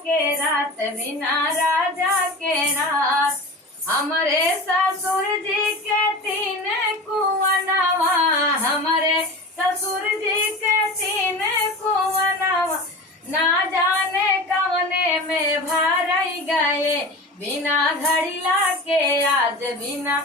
के रात बिना राजा के रात। हमारे ससुर जी के 3 कुंवनवा, हमारे ससुर जी के 3 कुंवनवा, ना जाने कवने में भर गए बिना घड़िला के आज बिना,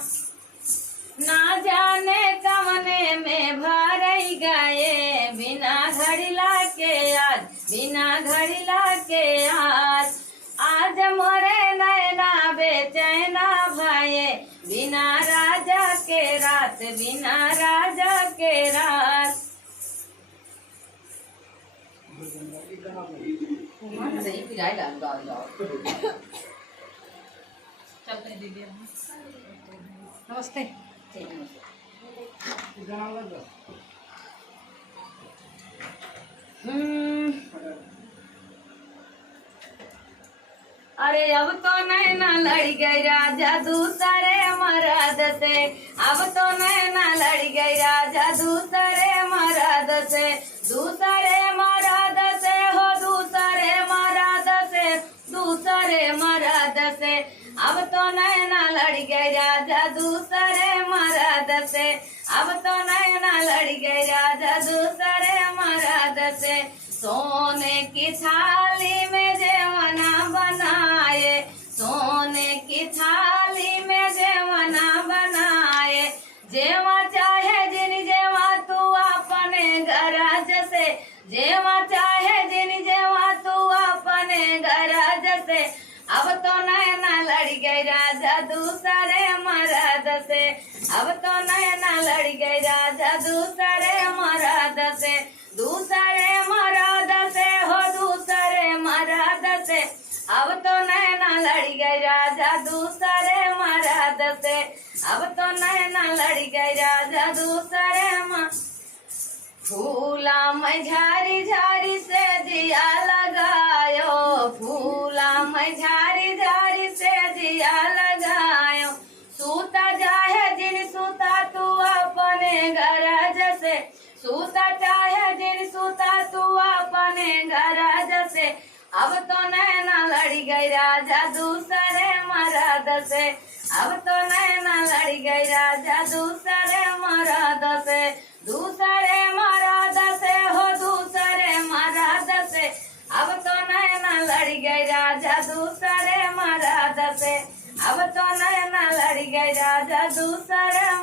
ना जाने कवने में भर गए बिना घड़िला के आज बिना घड़िला के आज। आज मोरे नैना बेचैना भाई बिना राजा के रात बिना राजा के रात। नमस्ते। अरे अब तो नैना लड़ गई राजा दूसरे मर्द से, अब तो नैना लड़ गई राजा दूसरे मर्द से, दूसरे मर्द से हो दूसरे मर्द से, दूसरे मर्द से। अब तो नैना लड़ गई राजा दूसरे मर्द से, अब तो नैना लड़ गई राजा दूसरे मर्द से। सोने की थाली में जेवना बनाए, सोने की थाली में जेवना बनाए, जेवा चाहे जिन जेवा तू अपने गरज से, जेवा चाहे जिन जेवा तू अपने गरज से। अब तो नैना लड़ गई राजा दूसरे मर्द से, अब तो नैना लड़ गई राजा दूसरे मर्द से, दूसरे मर्द से हो दूसरे मर्द से। अब तो नैना लड़ गई राजा दूसरे मर्द से, अब तो नैना लड़ गई राजा दूसरे फूला मैं झारी झारी से दिया लगायो, फूला मैं झारी झारी से दिया लगायो, सूता जाए जिन सूता तू अपने गरज से, सूता चाहे जिन सूता तू अपने गरज से। अब तो नैना लड़ गई राजा दूसरे मर्द से, अब तो नैना लड़ गई राजा दूसरे मर्द से, दूसरे मर्द से हो दूसरे मर्द से। अब तो नैना लड़ गई राजा दूसरे मर्द से, अब तो नैना लड़ गई राजा दूसरे